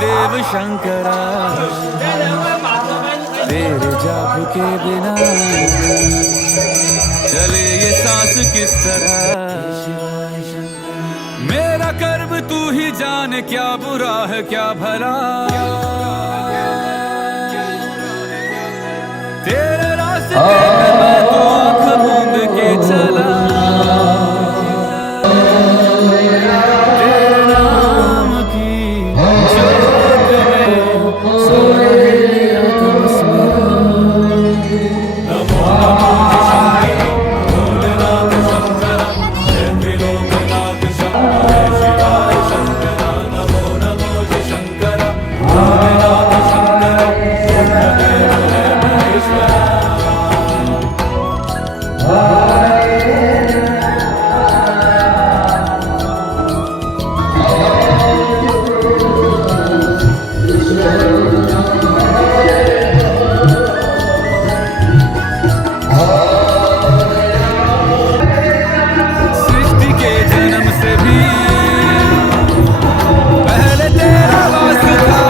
देव शंकरा, तेरे जाप के बिना चले ये सांस किस तरह। मेरा कर्म तू ही जाने, क्या बुरा है क्या भला, तेरे रास्ते पे मैं तो आँख मूंद के चला। तेरे नाम की जोत में सोए लिया तुम स्मरण। नमो नमो शंकर भोलेनाथ शंकर, जय त्रिलोकनाथ शंकर, जय शिवाय शंकर। नमो नमो शंकर भोलेनाथ शंकर, पुण्यदेव है महेश्वर। सृष्टि के जन्म से भी पहले तेरा वास था,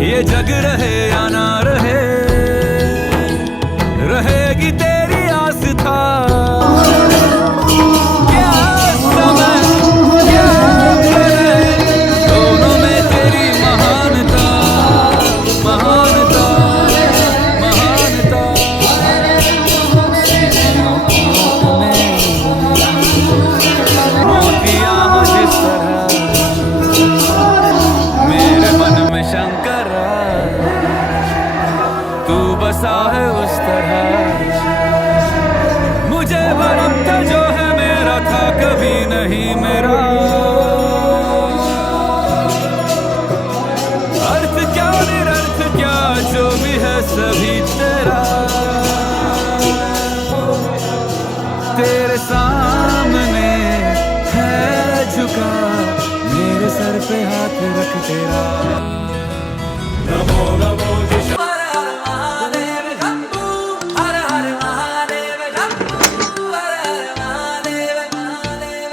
ये जग रहे या ना रहे, रहेगी तेरी आस्था। क्या समय क्या प्रलय, दोनों में तेरी महानता, महानता, महानता। मोतियां हो जिस तरह मेरे मन में शंकर, तू बसा है उस तरह। मुझे भरम था जो है मेरा था कभी नहीं मेरा, अर्थ क्या निरर्थ क्या जो भी है सभी तेरा। तेरे सामने है झुका, मेरे सर पे हाथ रख तेरा। नमो नमो हर हर महादेव शंभू, हर हर महादेव शंभू, हर हर महादेव महादेव।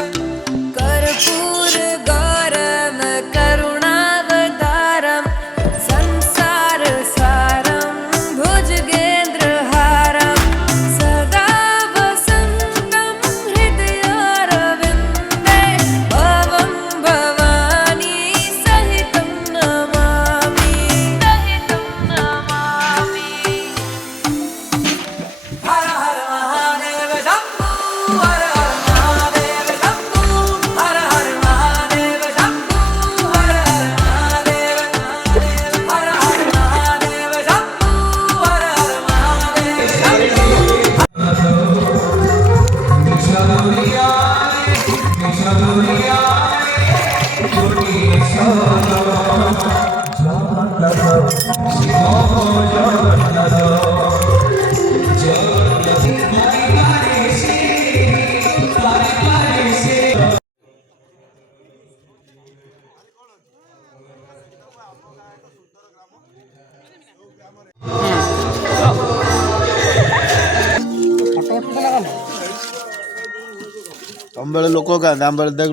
कर्पूर गौरम करुणावतारम, संसार सारम भुजगेन्द्रहारम, सदा वसन्तं हृदयारविन्दे, भवं भवानी सहितं नमामि, सहितं नमामि। हर हर महादेव शंभू, हर हर महादेव शंभू, हर हर महादेव शंभू, हर हर महादेव महादेव, हर हर महादेव शंभू, हर हर महादेव शंभू। अंबड़ लोगों का अंबड़ देख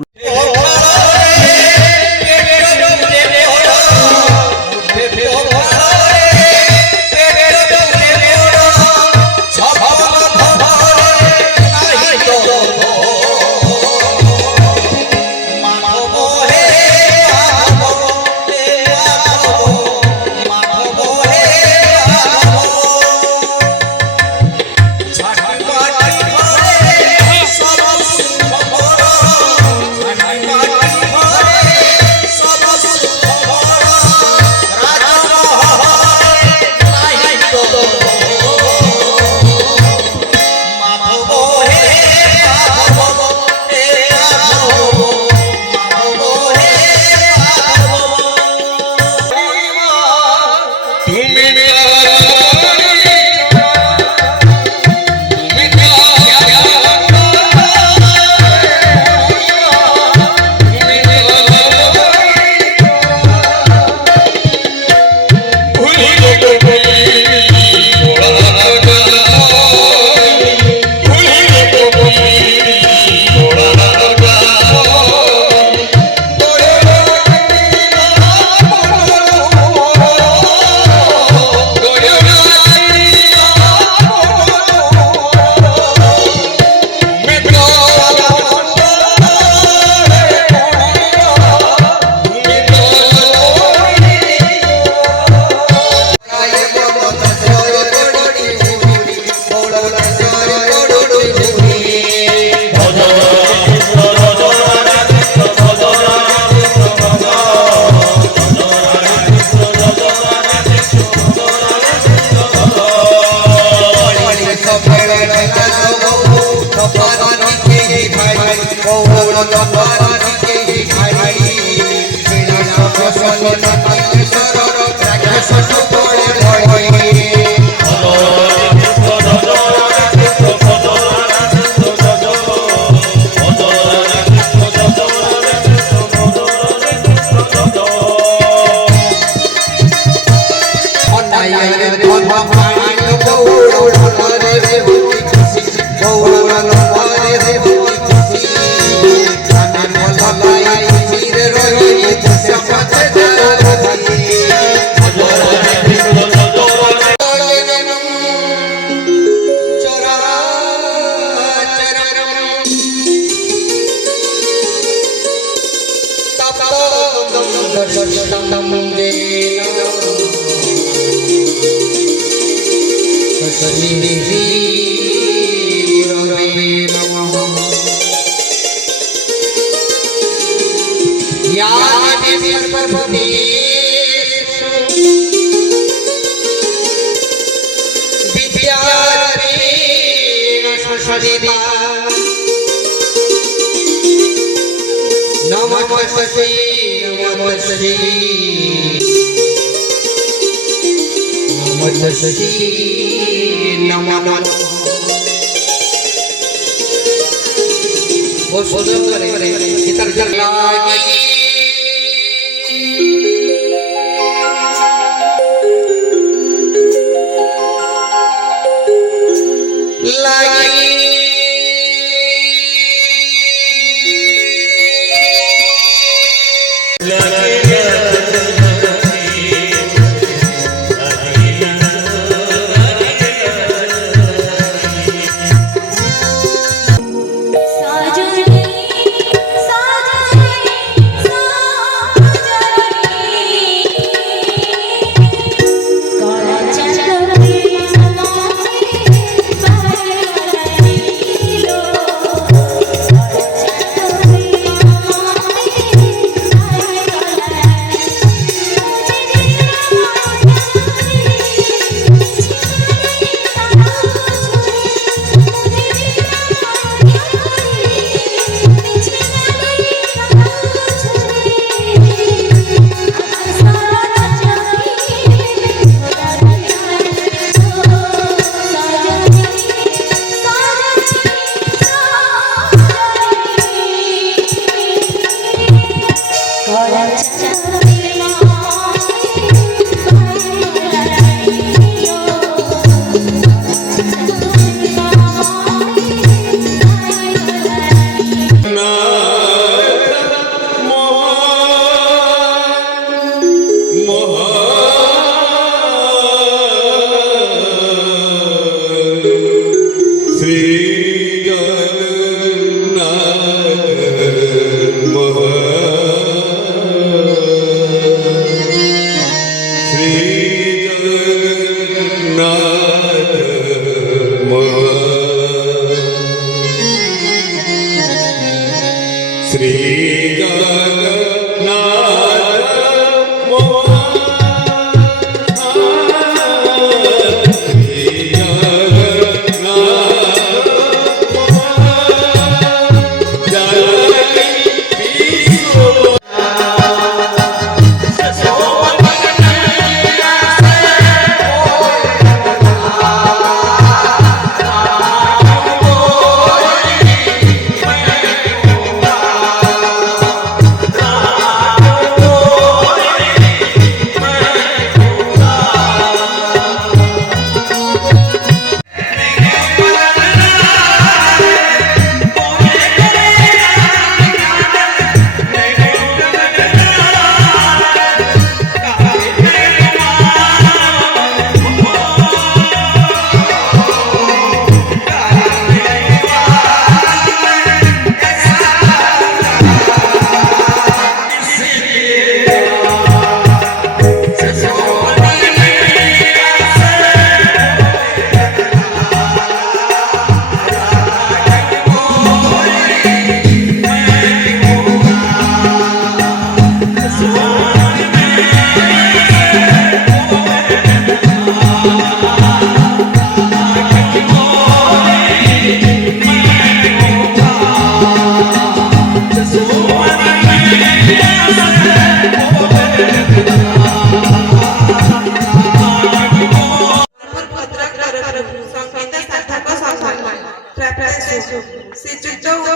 बहुत सुंदर श्रीयुक्त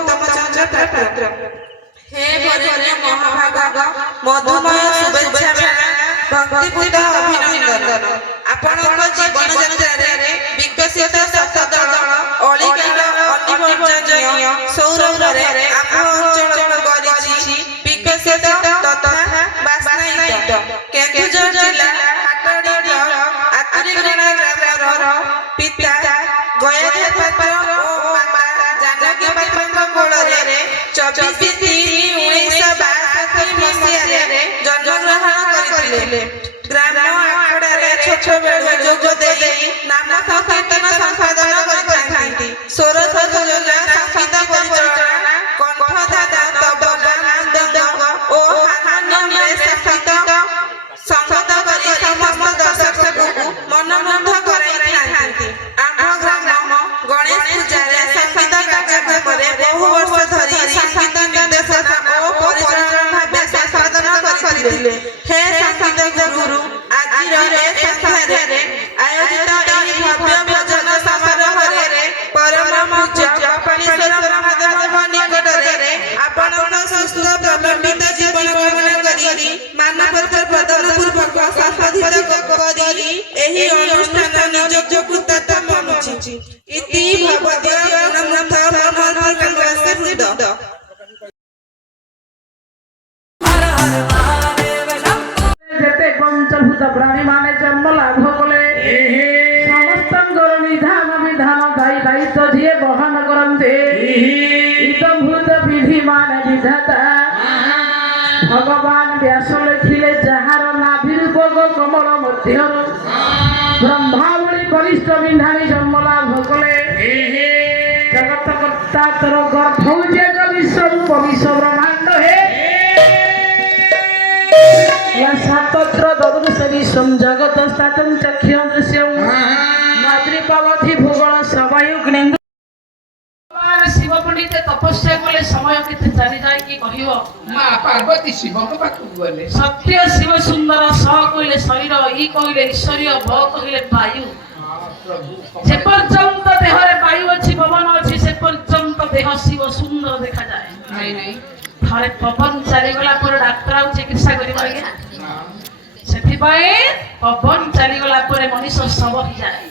उत्तमचंद्र हे वरेण्य महाभाग मधुमय शुभेच्छा भक्तिपूर्ण अभिनंदन आपणक जीवन यात्रा विकसित सतदल अलिकाल अनिवर्जनीय सौरभरे आम अंचल गरिछि विकसित तथा बास्नायित केन्दुझर जिला हाटडी आतुरीगणा ग्रामर पिता गयाधर पात्र ओ माता जानकी पात्रଙ୍କ କୋଳରେ 24/3/1962 ମସିହାରେ ଜନ୍ମ କରିଥିଲେ ଗ୍ରାମ ଆଖଡ଼ାରେ ଛୋଟ ବେଳୁ ଯୋଗ ଦେଇ ନାମ ସଂକୀର୍ତ୍ତନ ସମ୍ପାଦନ କରିଥାନ୍ତି ଷୋଡ଼ଶ ଯୋଜନା ସଙ୍ଗୀତ ପରିଚାଳନା କଣ୍ଠଦାନ ତବଲା ମୃଦଙ୍ଗ ଓ ହାରମୋନିୟମରେ ସଂଗତ କରି ସମସ୍ତ ଦର୍ଶକଙ୍କୁ ମନମୁଗ୍ଧ କରାଇଥାନ୍ତି ଆମ ଗ୍ରାମ ଗଣେଶ ପୂଜାରେ ସଙ୍ଗୀତ କାର୍ଯ୍ୟକ୍ରମରେ ବହୁ ବର୍ଷ ଧରି ସଙ୍ଗୀତ ନିର୍ଦ୍ଦେଶନା ଓ ପରିଚାଳନା ଭାବେ ସମ୍ପାଦନ କରିଥିଲେ ହେ ସଙ୍ଗୀତ ଗୁରୁ ଆଜିର ଏ ସଂସ୍ଥାରେ ଆୟୋଜିତ ଏହି ଭବ୍ୟ ଭଜନ ସମାରୋହରେ ପରମ ପୂଜ୍ୟ କପିଳେଶ୍ୱର ମହାଦେବଙ୍କ ନିକଟରେ ଆପଣଙ୍କ ସୁସ୍ଥ ପ୍ରଲମ୍ବିତ ଜୀବନ କାମନା କରି ମାନବତା ପ୍ରଦାନ ପୂର୍ବକ ସମ୍ପାଦିତ କରି ଏହି ଅନୁଷ୍ଠାନ ନିଜକୁ କୃତଜ୍ଞ ମଣୁଛି ଇତି ଭବଦ୍ୟ ଗୁଣମୁଗ୍ଧ ମନୋହର ବୃନ୍ଦ যেতে পঞ্চভূত প্রাণী মানে জন্ম লাভ কলে সমস্তঙ্কর নিধান বিধান দায়ী দায়িত্ব যিয়ে বহন করন্তে ইতভূত বিধি মানে বিধাতা ভগবান ব্যাস লেখিলে যাহার নাভিরূপক কমল মধ্যর ব্রহ্মাবলী কনিষ্ঠ বিন্ধানী জন্ম লাভ কলে জগত কর্তা তর গর্ভ জগ বিশ্বরূপ বিশ্ব ব্রহ্মাণ্ড হে সাতত্র দদৃশী জগত স্থাতম চক্ষুম দৃশ্যম মাতৃপাবধি ভূগোল সবায়ুগ্নেন্দু শিব পণ্ডিতে তপস্যা কলে সময় কেতে চালি যায় কি কহিব মা পার্বতী শিবଙ୍କ ପାଖକୁ ଗଲେ সত্য শিব সুন্দর স কইলে শরীর ই কইলে ঈশ্বরীয় ভ কইলে বায়ু যে পর্যন্ত দেহরে বায়ু আছে পবন আছে সে পর্যন্ত দেহ শিব সুন্দর দেখা যায় নাই নাই থরে পবন চালিগলা পরে ডাক্তার ଆଉ চিকিৎসা করিব আজ্ঞা ସେଥିପାଇଁ ପବନ ଚାଲିଗଲା ପରେ ମଣିଷ ଶବ ହେଇଯାଏ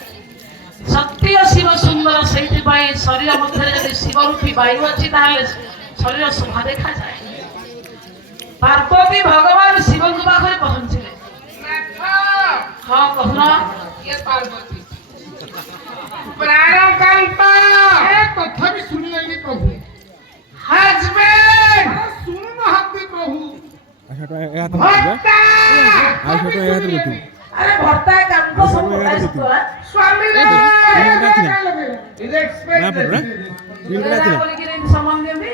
ସତ୍ୟ ଶିବ ସୁନ୍ଦର ସେଇଥିପାଇଁ ଶରୀର ମଧ୍ୟରେ ଯଦି ଶିବ ରୂପୀ ବାୟୁ ଅଛି ତାହେଲେ ଶରୀର ଶୋଭା ଦେଖାଯାଏ ପାର୍ବତୀ ଭଗବାନ ଶିବଙ୍କ ପାଖରେ ପହଞ୍ଚିଲେ ହଁ କହୁନ ଇଏ ପାର୍ବତୀ ପ୍ରାଣକାନ୍ତ ଏ କଥା ବି ଶୁଣିଲେନି ପ୍ରଭୁ ହଜବେଣ୍ଡ ଶୁଣୁନାହାନ୍ତି ପ୍ରଭୁ ଆରେ ଭର୍ତ୍ତା କାମ ସବୁ ସ୍ୱାମୀ ସମାନ ଦିଅନ୍ତି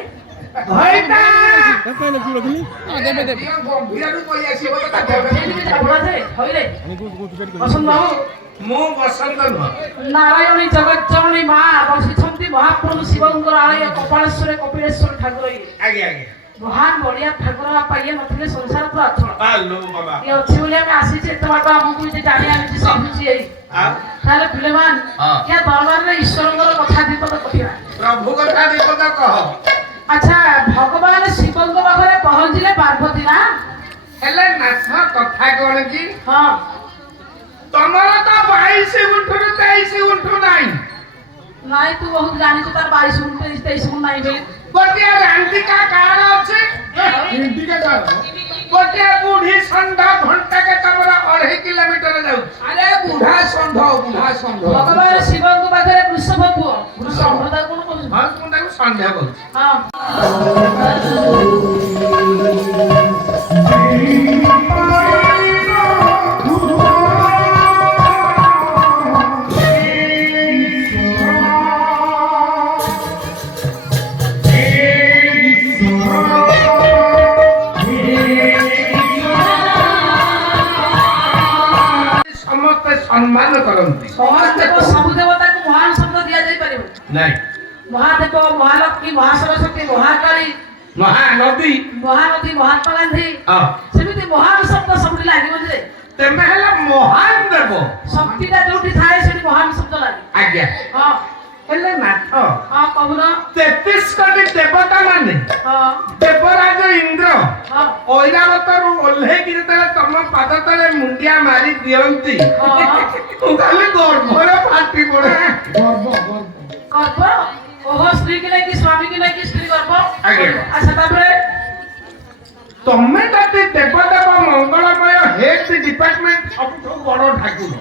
ମୁଁ ବସନ୍ତ ନୁହଁ ନାରାୟଣୀ ଜଗଜ୍ଜନନୀ ମା ବସିଛନ୍ତି ମହାପ୍ରଭୁ ଶିବଙ୍କର ଆଳୟ କପାଳେଶ୍ୱର କପିଳେଶ୍ୱର ଠାକୁର ଆଜ୍ଞା ଆଜ୍ଞା ମହାନ ବଢିଆ ଠାକୁର ବାପା ଇଏ ନଥିଲେ ସଂସାର ପୁରା ଅଚଳ ବାବା ଇଏ ଅଛି ବୋଲି ଆମେ ଆସିଛେ ଏତେ ବାଟ ଆମକୁ ଯେ ଜାଣି ଆଣିଛି ସବୁଛି ଏଇ ତାହେଲେ ପିଲେମାନ ଇଏ ଦରବାରରେ ଈଶ୍ୱରଙ୍କର କଥା ବିପଦ କହିବା ପ୍ରଭୁ କଥା ବିପଦ କହ ଆଚ୍ଛା ଭଗବାନ ଶିବଙ୍କ ପାଖରେ ପହଞ୍ଚିଲେ ପାର୍ବତୀ ନା ହେଲେ ନାଥ କଥା କଣ କି ହଁ ତମର ତ 22 ଗୁଣ୍ଠରୁ 23 ଗୁଣ୍ଠୁ ନାହିଁ ନାଇଁ ତୁ ବହୁତ ଜାଣିଛୁ ତାର 22 ଗୁଣ୍ଠ 23 ଗୁଣ୍ଠ ନାହିଁ ବୋଲି ଗୋଟିଏ ରାନ୍ଧିକା ଗାଁର ଅଛି ଗୋଟିଏ ବୁଢୀ ଷଣ୍ଢ ଘଣ୍ଟାକେ ତମର 2.5 କିଲୋମିଟର ଯାଉଛି ଆରେ ବୁଢା ଷଣ୍ଢ ଭଗବାନ ଶିବଙ୍କ ପାଖରେ ବୃଷଭ ପୁଅ ବୃଷଭ ତାକୁ କଣ କହୁଛୁ ହଁ ମୁଁ ତାକୁ ସନ୍ଦେହ କରୁଛି ହଁ ସମ୍ମାନ କରନ୍ତି ସମସ୍ତେ ସବୁ ଦେବତାକୁ ମହାନ ଶବ୍ଦ ଦିଆଯାଇ ପାରିବ ନାଇଁ ମହାଦେବ ମହାଲକ୍ଷ୍ମୀ ମହାସରସ୍ୱତୀ ମହାକାଳୀ ମହାନଦୀ ମହାନଦୀ ମହାତ୍ମା ଗାନ୍ଧୀ ସେମିତି ମହାନ ଶବ୍ଦ ସବୁଠି ଲାଗିବ ଯେ ତେମେ ହେଲା ମହାନ ଦେବ ଶକ୍ତିଟା ଯୋଉଠି ଥାଏ ସେଠି ମହାନ ଶବ୍ଦ ଲାଗେ ଆଜ୍ଞା ହଁ ହେଲେ ନାଥ ହଁ କହୁନ 33 କୋଟି ଦେବତା ମାନେ ହଁ ଦେବରାଜ ଇନ୍ଦ୍ର ହଁ ଐରାବତରୁ ଓହ୍ଲେଇକି ଯେତେବେଳେ ତମ ପାଦ ତଳେ ମୁଣ୍ଡିଆ ମାରି ଦିଅନ୍ତି ମୁଁ ଖାଲି ଗର୍ଭରେ ଫାଟି ପଡେ ଗର୍ବ ଓହୋ ସ୍ତ୍ରୀ କି ନାଇଁ କି ସ୍ୱାମୀ କି ନାଇଁ କି ସ୍ତ୍ରୀ ଗର୍ବ ଆଜ୍ଞା ଆଚ୍ଛା ତାପରେ ତମେ ଯଦି ଦେବଦେବ ମଙ୍ଗଳମୟ ହେଲ୍ଥ ଡିପାର୍ଟମେଣ୍ଟ ସବୁଠୁ ବଡ ଠାକୁର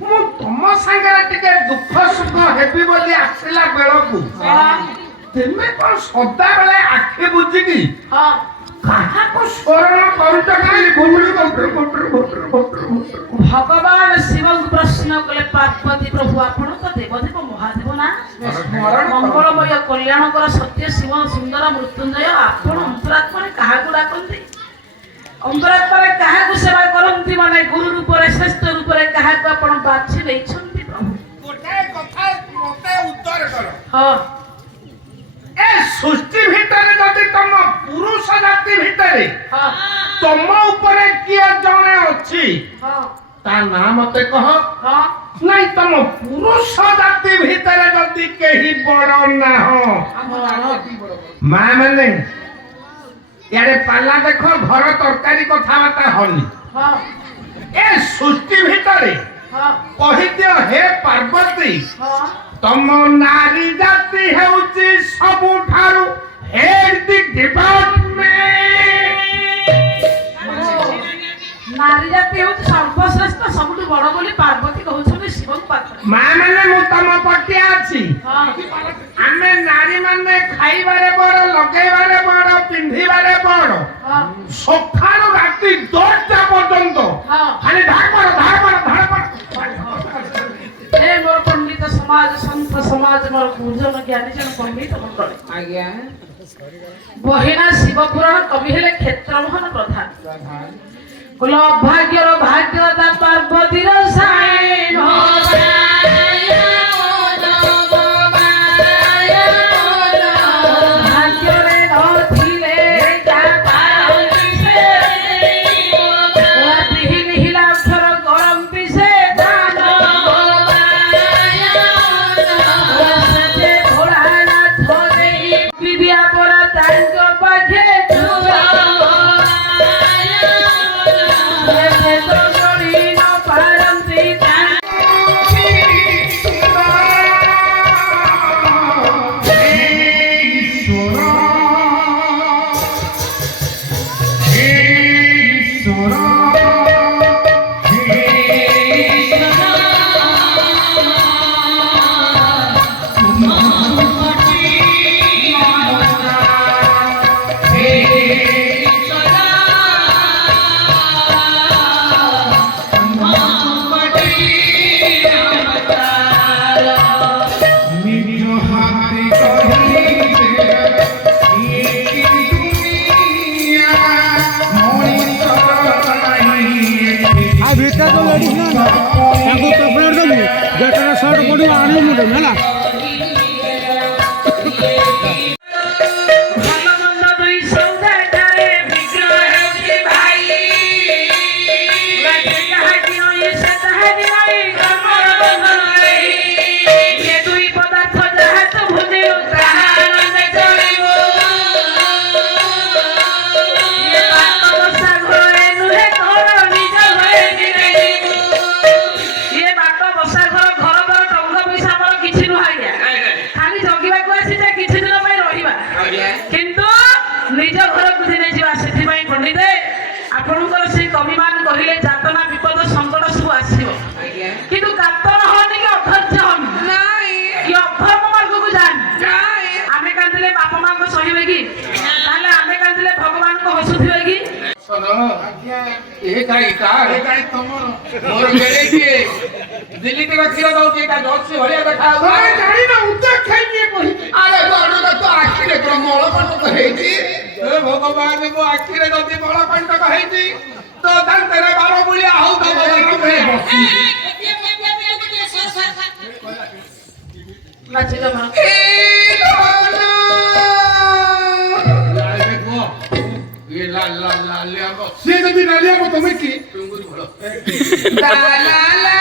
ମୁଁ ତମ ସାଙ୍ଗରେ ଟିକେ ଦୁଃଖ ସୁଖ ହେବି ବୋଲି ଆସିଲା ବେଳକୁ ତେମେ କଣ ସଦାବେଳେ ଆଖି ବୁଝିକି କାହାକୁ ସ୍ମରଣ କରୁଛ ଖାଲି ଭୁଟୁରୁ ଭୁଟୁରୁ ଭୁଟୁରୁ ଭୁଟୁରୁ ଭୁଟୁରୁ ଭୁଟୁରୁ ଭଗବାନ ଶିବଙ୍କୁ ପ୍ରଶ୍ନ କଲେ ପାର୍ବତୀ ପ୍ରଭୁ ଆପଣ ତ ଦେବଦେବ ମହାଦେବ ନା ମଙ୍ଗଳମୟ କଲ୍ୟାଣକର ସତ୍ୟ ଶିବ ସୁନ୍ଦର ମୃତ୍ୟୁଞ୍ଜୟ ଆପଣ ଅନ୍ତରାତ୍ମାରେ କାହାକୁ ଡାକନ୍ତି ଅନ୍ତରାତ୍ମାରେ କାହାକୁ ସେବା କରନ୍ତି ମାନେ ଗୁରୁ ରୂପରେ ଶ୍ରେଷ୍ଠ ରୂପରେ କାହାକୁ ଆପଣ ବାଛି ନେଇଛନ୍ତି ପ୍ରଭୁ ଗୋଟାଏ କଥା ମତେ ଉତ୍ତର କର ହଁ ଏ ସୃଷ୍ଟି ଭିତରେ ଯଦି ତମ ପୁରୁଷ ଜାତି ଭିତରେ ହଁ ତମ ଉପରେ କିଏ ଜଣେ ଅଛି ହଁ ତା ନାଁ ମତେ କହ ହଁ ନାଇଁ ତମ ପୁରୁଷ ଜାତି ଭିତରେ ଯଦି କେହି ବଡ ନାହ ମା ମାନେ ଇଆଡେ ପାଲା ଦେଖ ଘର ତରକାରୀ କଥାବାର୍ତ୍ତା ହନି ହଁ ଏ ସୃଷ୍ଟି ଭିତରେ ହଁ କହିଦିଅ ହେ ପାର୍ବତୀ ହଁ ତମ ନାରୀ ଜାତି ହେଉଛି ସବୁଠାରୁ ହେଡ୍ ଦି ଡିପାର୍ଟମେଣ୍ଟ ନାରୀ ଜାତି ହେଉଛି ସର୍ବଶ୍ରେଷ୍ଠ ସବୁଠୁ ବଡ ବୋଲି ପାର୍ବତୀ କହୁଛନ୍ତି ଶିବଙ୍କ ପାଖରେ ମା ମାନେ ମୁଁ ତମ ପଟିଆ ଅଛି ହଁ ଆମେ ନାରୀ ମାନେ ଖାଇବାରେ ବଡ ଲଗେଇବାରେ ବଡ ପିନ୍ଧିବାରେ ବଡ ହଁ ସକାଳୁ ରାତି 10ଟା ପର୍ଯ୍ୟନ୍ତ ହଁ ଖାଲି ଧାଡ हे मोर पंडित समाज संत समाज मोर गुरुजन ज्ञानी जन पंडित मंडल ଆଜ୍ଞା बहिना शिव पुराण कवि हेले क्षेत्रमोहन प्रधान कुल भाग्यर भाग्यदा पार्वतीर साई भाग्यरे नथिले जा पारंती से दिहि निहिला अक्षर करंती से दान विद्या परा तांग पाखे आ बेटा तो लेडीज ना ताको कपड़ा दबु जेटा शर्ट पड़ी आनी मुडे हैला କିନ୍ତୁ ନିଜ ଘରକୁ ଦିନେ ଯିବା ସେଥିପାଇଁ ପଣ୍ଡିତ ଆପଣଙ୍କର ସେଇ କବିମାନ କହିଲେ ଯାତନା ବିପଦ ସଙ୍କଟ ସବୁ ଆସିବ କିନ୍ତୁ କାତର ହନି କି ଅଧୈର୍ଯ୍ୟ ହନି କି ଅଧର୍ମ ମାର୍ଗକୁ ଯାଆନି ଆମେ କାନ୍ଦିଲେ ବାପା ମାଙ୍କୁ ସହିବେ କି ତାହେଲେ ଆମେ କାନ୍ଦିଲେ ଭଗବାନଙ୍କୁ ହସୁଥିବେ କି दिल्ली के रखी रहा हूँ क्या जॉब से भरिया बैठा हुआ है गाड़ी ना उतर खाइए कोई अरे बड़ो का तो आखिर रे तो मोला पर तो है थी ए भगवान वो आखिर रे तो मोला पर तो है थी तो धन तेरे बारो बुलिया आउ तो बोल में नाचिला मां ये ला ला ला लिया को से भी ना लिया को तुम्हें की ला ला ला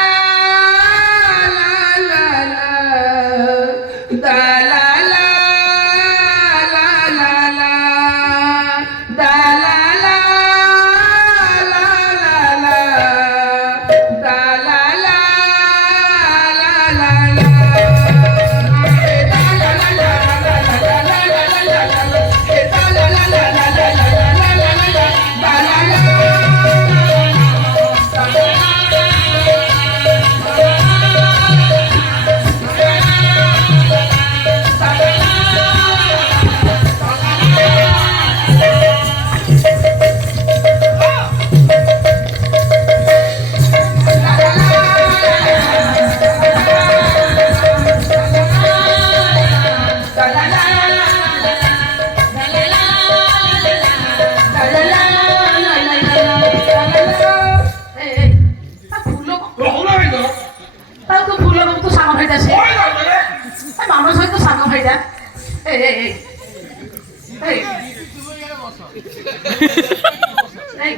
এই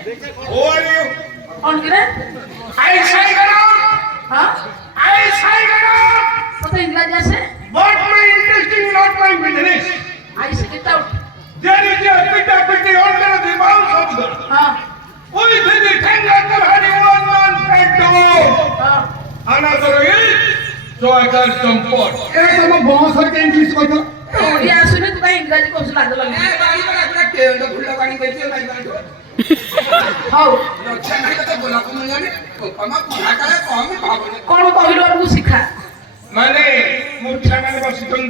Who are you? কোন কিরে I say Garam. হ্যাঁ I say Garam. কত ইংরেজি আছে What my interesting, not my business. I sit out There is a pity under the mouse of the. হ্যাঁ Only the thing that the honey one man can do. হ্যাঁ Another is, so I got some pot. ए तुम बहुत सारे English को तो ଓଡ଼ିଆ ଆସୁନି ତୁ କାଇଁ ଇଂରାଜୀ କହୁଛୁ ଲାଜ ଲାଗୁନି ए बारी पर अपना केल तो फुल्ला पानी बेचे भाई बारी ହଉ अच्छा नहीं तो बोला को मुझे ने पमा पूरा करे कौन में भाव ने କଣ କହିଲୁ ଆମକୁ ଶିଖା माने मुठा माने बस तुम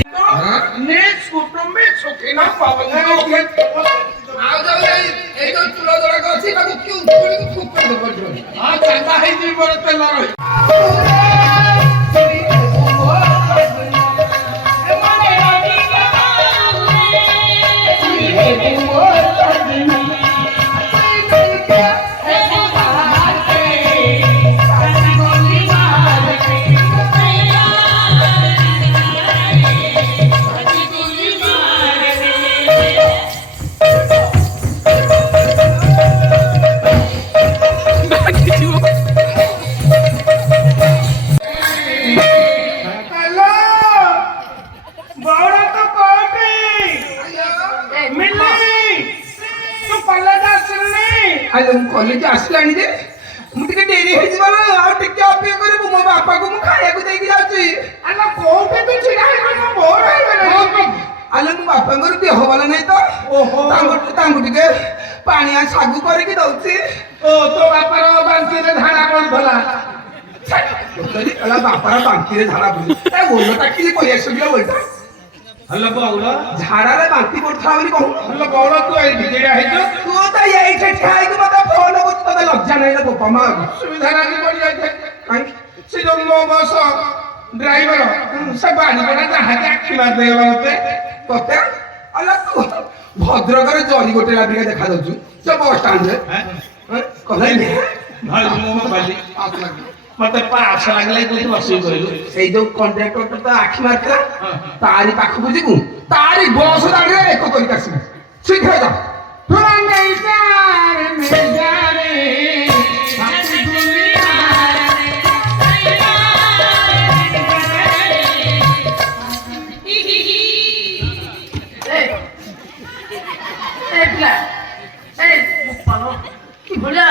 नेक्स्ट कुटुंब में सुखी ना पावन आ जाओ ये तो चूल्हा जला को अच्छी का क्यों थोड़ी को फूक कर दो बच्चों हां चंदा है जी बोलते लड़ो आज हम कॉलेज आसलानी जे मुझे डेरी हो जिबाला आ टिके अपेक्षा करे मो बापा को मु खाया को देकी जाची अल्ला कोठे तू छिड़ा है मो बोर है गले अल्ला मो बापा को देह वाला नहीं तो ओहो तांगु टिके पानी आ सागु करे की दउची ओ तो बापा रो बांती रे धारा कोन भला तरी अल्ला बापा रो बांती रे धारा भली ए बोलता की कोई असुबिया बोलता हल्ला बाउला झाड़ा रे बांती पड़था बोली कहू हल्ला बाउला तू आई बिगेड़ा है जो तू तो यही ठठाई को मत फोन को तो लज्जा नहीं रे बापा सुविधा नहीं पड़ी जाए काई से जो लो बस ड्राइवर सब बानी बना जहाज आखी मार दे मते तते अल्ला तू भद्रक रे जरी गोटे लाबिका देखा दउछु से बस स्टैंड रे हैं कहले भाई मो बाली आस लगी मते पास लागले कोई बसी कहलु सेई जो कॉन्ट्रैक्टर तो आखी मारतला तारी पाखु बुझिकु तारी बस दाड़ी रे एको करी कासी शीघ्र जा थोड़ा नहीं सारे में जा रे सारी दुनिया ପିଲା ଏ ପାଲ କି ଭଳିଆ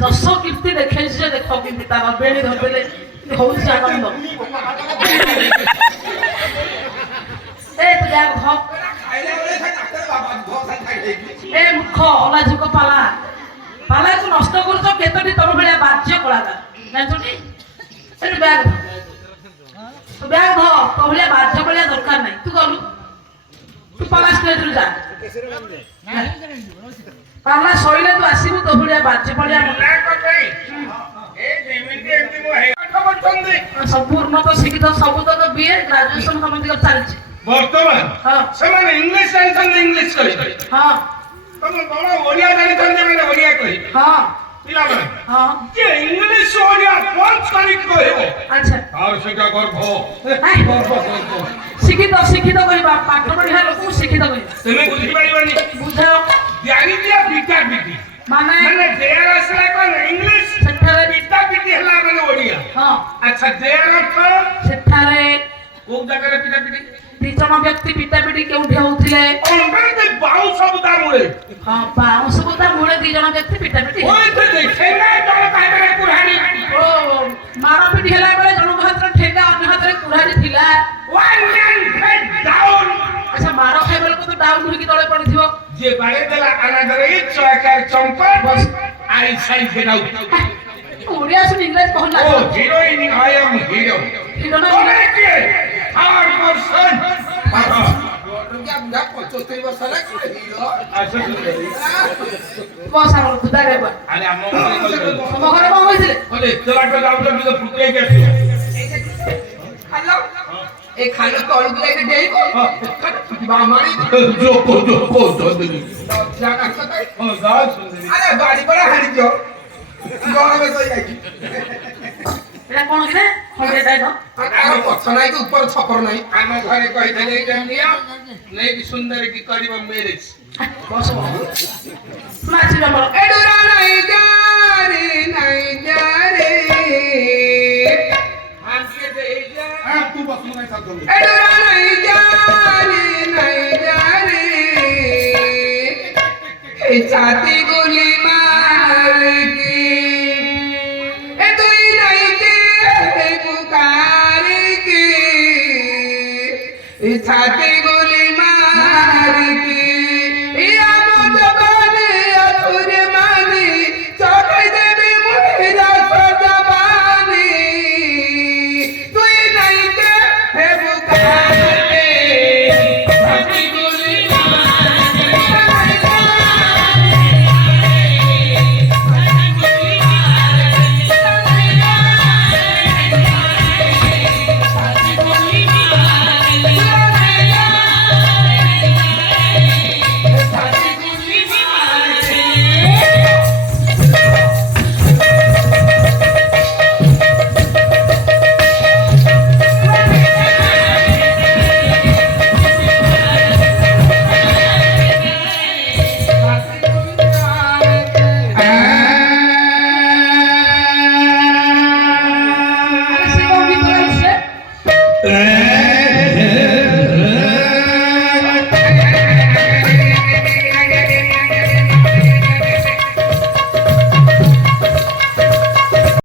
ଦଶ କୀର୍ତ୍ତି ଦେଖେଇଛି ଯେ ଦେଖ କେମିତି ତାର ବେଣୀ ଧରିଦେଲେ ହଉଛି ଆନନ୍ଦ ଏ ତୁ ଯା ଘ ଖାଇଲା ବେଳେ ଖାଇ ଡାକ୍ତର ବାବା ଧୋସା ଖାଇ ଦେଇକି ଏ ମୁଖ ଅଲାଜୁକ ପାଲା ପାଲାକୁ ନଷ୍ଟ କରୁଛ କେତୋଟି ତମ ଭଳିଆ ବାଜ୍ୟ କଳାକାର ଜାଣିଛଟି ଏଠି ବ୍ୟାଗ ତୁ ବ୍ୟାଗ ଧର ତୋ ଭଳିଆ ବାଜ୍ୟ ଭଳିଆ ଦରକାର ନାହିଁ ତୁ ଗଲୁ ତୁ ପାଲା ଷ୍ଟେଜରୁ ଯା ପାଲା ସଇଲେ ତୁ ଆସିବୁ ତୋ ଭଳିଆ ବାଜ୍ୟ ଭଳିଆ ନା କଥାଇ ଏ ଯେମିତି ଏମିତି ମୁଁ ହେ ପାଠ ପଢୁଛନ୍ତି ସବୁ ଉନ୍ନତ ଶିକ୍ଷିତ ସବୁ ତକ ବିଏ ଗ୍ରାଜୁଏସନ ସମସ୍ତଙ୍କର ଚାଲିଛି ବର୍ତ୍ତମାନ ହଁ ସେମାନେ ଇଂଲିଶ ଜାଣିଛନ୍ତି ଇଂଲିଶ କହିବେ ହଁ ତମେ କଣ ଓଡ଼ିଆ ଜାଣିଛନ୍ତି ମାନେ ଓଡ଼ିଆ କହିବେ ହଁ ପିଲାମାନେ ହଁ ଯେ ଇଂଲିଶ ଓଡ଼ିଆ ପଞ୍ଚ କରିକି କହିବ ଆଚ୍ଛା ତାର ସେଇଟା ଗର୍ଭ ଶିକ୍ଷିତ ଶିକ୍ଷିତ କହିବା ପାଠ ପଢିବା ଲୋକକୁ ଶିକ୍ଷିତ କହିବା ତୁମେ ବୁଝିପାରିବନି ବୁଝାଅ ଜାଣିଦିଅ ପିଟା ପିଟି ମାନେ ମାନେ ଦେର ଆସିଲା କଣ ଇଂଲିଶ ସେଠାରେ ପିଟା ପିଟି ହେଲା ମାନେ ଓଡ଼ିଆ ହଁ ଆଚ୍ଛା ଦେର ଅର୍ଥ ସେଠାରେ କୋଉ ଜାଗାରେ ପିଟାପିଟି? 2 ଜଣ ବ୍ୟକ୍ତି ପିଟାପିଟି କେଉଁଠି ହଉଥିଲେ? ଅମ୍ବେରେ ବାଉଁଶ ବୁଦା ମୂଳେ। ହଁ ବାଉଁଶ ବୁଦା ମୂଳେ 2 ଜଣ ବ୍ୟକ୍ତି ପିଟାପିଟି ଓଏ ତ ଦେଖେ ନା ଜଣ କାଇବାରେ କୁରାଡି। ଓ ମାରପିଟି ହେଲା ବେଳେ ଜଣଙ୍କ ହାତରେ ଠେଙ୍ଗା ଅନ୍ୟ ହାତରେ କୁରାଢି ଥିଲା। One man head down. ଆଚ୍ଛା ମାର ଖାଇବା ଲୋକ ତ ଡାଉନ ହୋଇକି ତଳେ ପଡିଥିବ। ଯେ ବାଡେ ଦେଲା ଆନାଦରେ ଚକାর ଚମ୍ପଟ I said get out. Odia ଶୁଣି ଇଂରାଜୀ କହନା। ଓ heroine I am hero. Hero ନା ତମେ କିଏ? our person। क्या बुढ़ा 75 वर्ष ହେଲା ହିରୋ। ବସ ଆମର ଦୁଦାରେ ବସ। ଆରେ ଆମ ଘରେ କହିଲେ ତମ ଘରେ କଣ କହିଥିଲେ? କହିଲେ ଏତଲାଟ ଯାଉଛ ଟିକେ ଫୁଟେଇକି ଆସିବ। ଖାଲ ଏ ଖାଲ ତଳକୁ ଯାଇକି ଡେଇବ ବାମାଣି ଜୋକୋ ଧରିଲି। ଜାଗା କଥା ହଁ ଗାଁ ସୁନ୍ଦରୀ। ଆରେ ବାଡ଼ି ପରା ହାରିଯିବ ଗରମ କହି ଯାଇକି ଏଟା କଣ କି ରେ? ଖଣ୍ଡେ ଟାଇପ ଆମ ପଛ ନାହିଁ କି ଉପର ଛପର ନାହିଁ ଆମ ଘରେ କହିଥିଲେ ଏଇଟା ନିଅ ନେଇକି ସୁନ୍ଦରୀ କି କରିବ ମ୍ୟାରେଜ। ବସ ନାଚିବ ଆମର। ଏଡୁରା ନାହିଁ ଯାରେ ଆଣ୍ଟିଏ ଦେଇଯା। ତୁ ବସୁ ନାହିଁ ସାଥ। ଏଡୁରା ନାହିଁ ଯାରେ ଏ ଛାତି ଗୁଲି ମାରକି ए तुई नहीं के पुकार के छाती